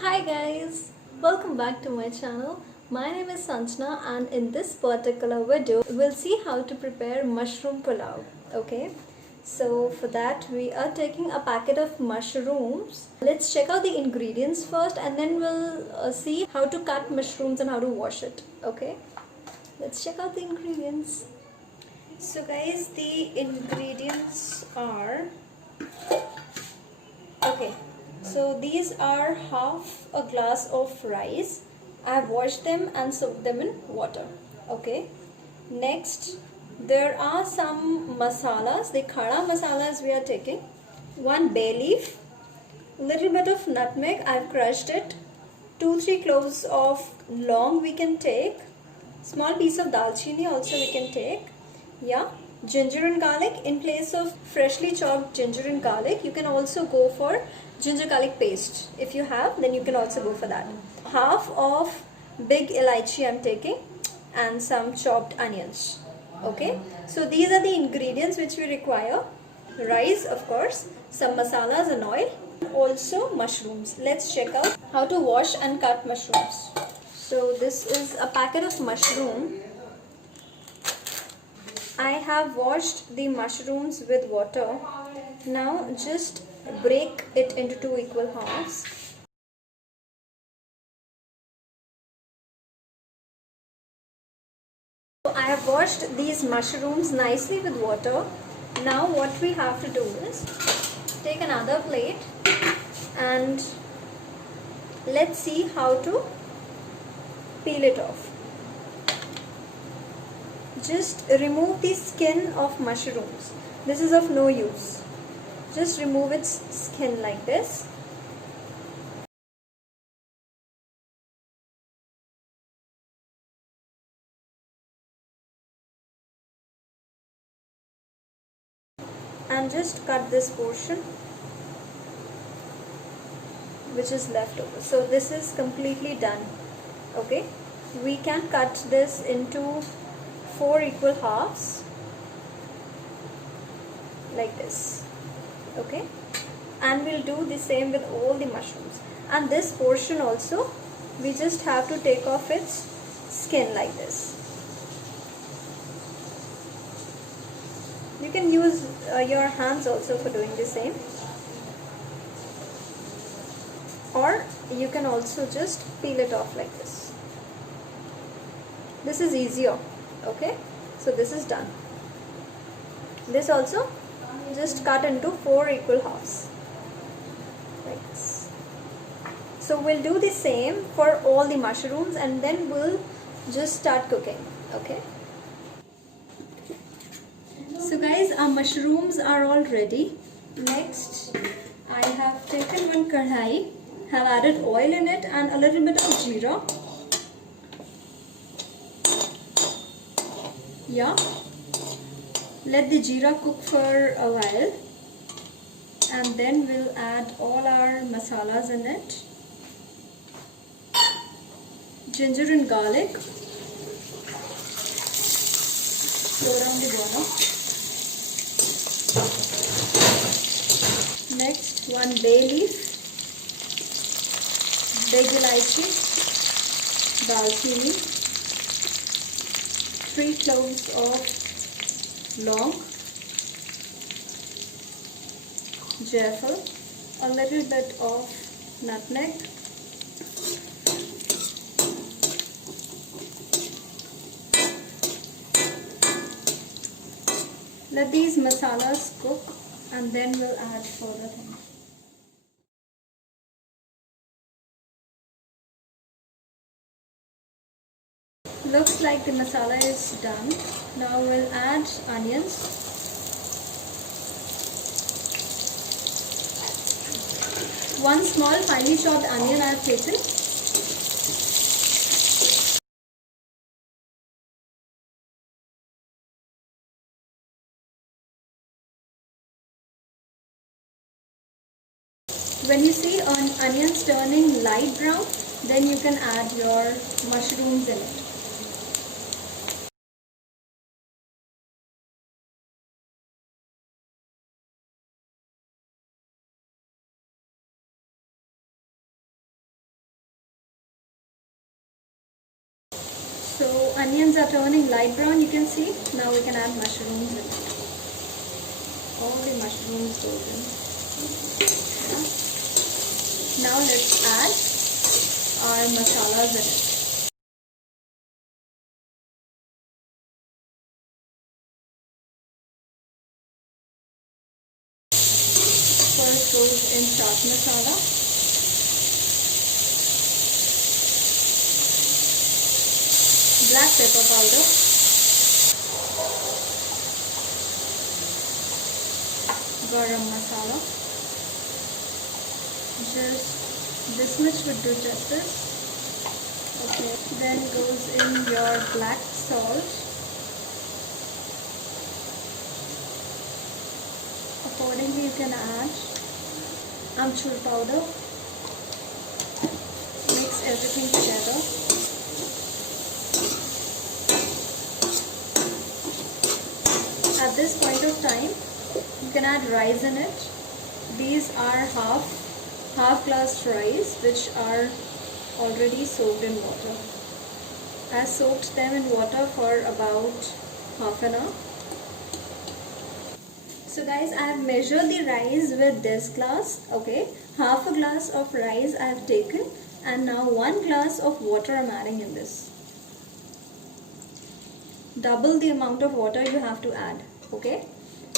Hi guys, welcome back to my channel. My name is Sanjana and in this particular video we'll see how to prepare mushroom pulao. Okay, so for that we are taking a packet of mushrooms. Let's check out the ingredients first and then we'll see how to cut mushrooms and how to wash it. Okay, let's check out the ingredients. So guys, the ingredients are okay. So these are half a glass of rice. I have washed them and soaked them in water. Okay. Next, there are some masalas. The khada masalas we are taking. One bay leaf, little bit of nutmeg. I've crushed it. 2-3 cloves of long we can take. Small piece of dalchini also we can take. Yeah, ginger and garlic. In place of freshly chopped ginger and garlic, you can also go for ginger garlic paste. If you have, then you can also go for that. Half of big elaichi I'm taking and some chopped onions. Okay, so these are the ingredients which we require. Rice, of course, some masalas and oil, also mushrooms. Let's check out how to wash and cut mushrooms. So this is a packet of mushroom. I have washed the mushrooms with water. Now just break it into 2 equal halves. So I have washed these mushrooms nicely with water. Now what we have to do is take another plate and let's see how to peel it off. Just remove the skin of mushrooms. This is of no use. Just remove its skin like this. And just cut this portion which is left over. So this is completely done. Okay, we can cut this into 4 equal halves like this. Okay, and we'll do the same with all the mushrooms. And this portion also we just have to take off its skin like this. You can use your hands also for doing the same, or you can also just peel it off like this. This is easier. Okay, so this is done. This also just cut into 4 equal halves like this. So we'll do the same for all the mushrooms and then we'll just start cooking. Okay, so guys, our mushrooms are all ready. Next, I have taken one kadhai, have added oil in it and a little bit of jeera. Yeah, let the jeera cook for a while and then we'll add all our masalas in it. Ginger and garlic. Throw down the bottom. Next, one bay leaf, big elaichi, dalchini, 3 cloves of long, jaifal, a little bit of nutmeg, let these masalas cook and then we'll add further things. Looks like the masala is done. Now we'll add onions. One small finely chopped onion I have taken. When you see onions turning light brown, then you can add your mushrooms in it. onions are turning light brown, you can see. Now we can add mushrooms in it. All the mushrooms go in. Yeah. Now let's add our masalas in it. First goes in chaat masala. Black pepper powder. Garam masala. Just this much would do justice. Okay. Then goes in your black salt. Accordingly you can add amchur powder. Mix everything together. At this point of time, you can add rice in it. These are half glass rice which are already soaked in water. I soaked them in water for about half an hour. So guys, I have measured the rice with this glass. Okay, half a glass of rice I have taken, and now 1 glass of water I am adding in this. Double the amount of water you have to add. Okay,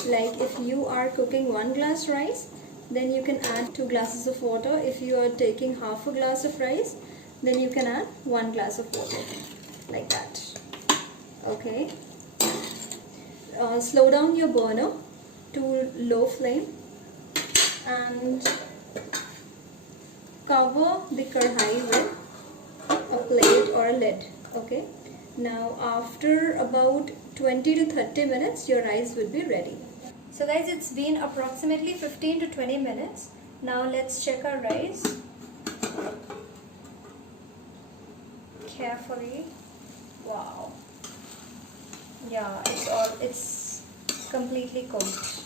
like if you are cooking 1 glass rice, then you can add 2 glasses of water. If you are taking half a glass of rice, then you can add 1 glass of water, like that. Okay, slow down your burner to low flame and cover the kadhai with a plate or a lid. Okay, now after about 20 to 30 minutes your rice will be ready. So guys, it's been approximately 15 to 20 minutes. Now let's check our rice carefully. Wow, yeah, it's completely cooked.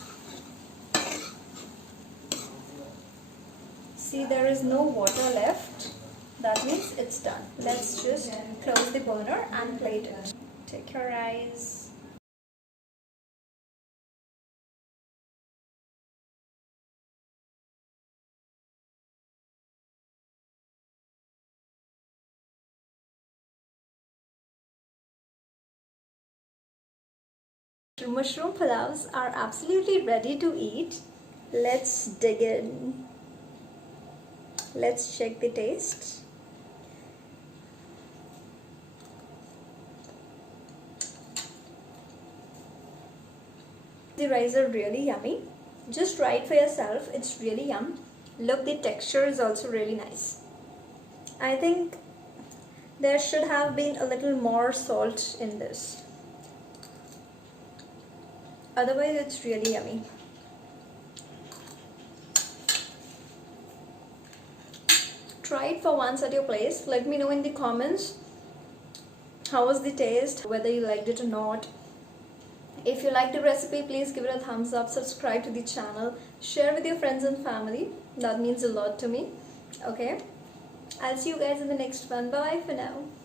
See, there is no water left. That means it's done. Let's just close the burner and plate it. Take your rice. Mushroom pulaus are absolutely ready to eat. Let's dig in. Let's check the taste. The rice are really yummy. Just try it for yourself. It's really yum. Look, the texture is also really nice. I think there should have been a little more salt in this. Otherwise, it's really yummy. Try it for once at your place. Let me know in the comments how was the taste, whether you liked it or not. If you liked the recipe, please give it a thumbs up, subscribe to the channel, share with your friends and family. That means a lot to me. Okay, I'll see you guys in the next one. Bye for now.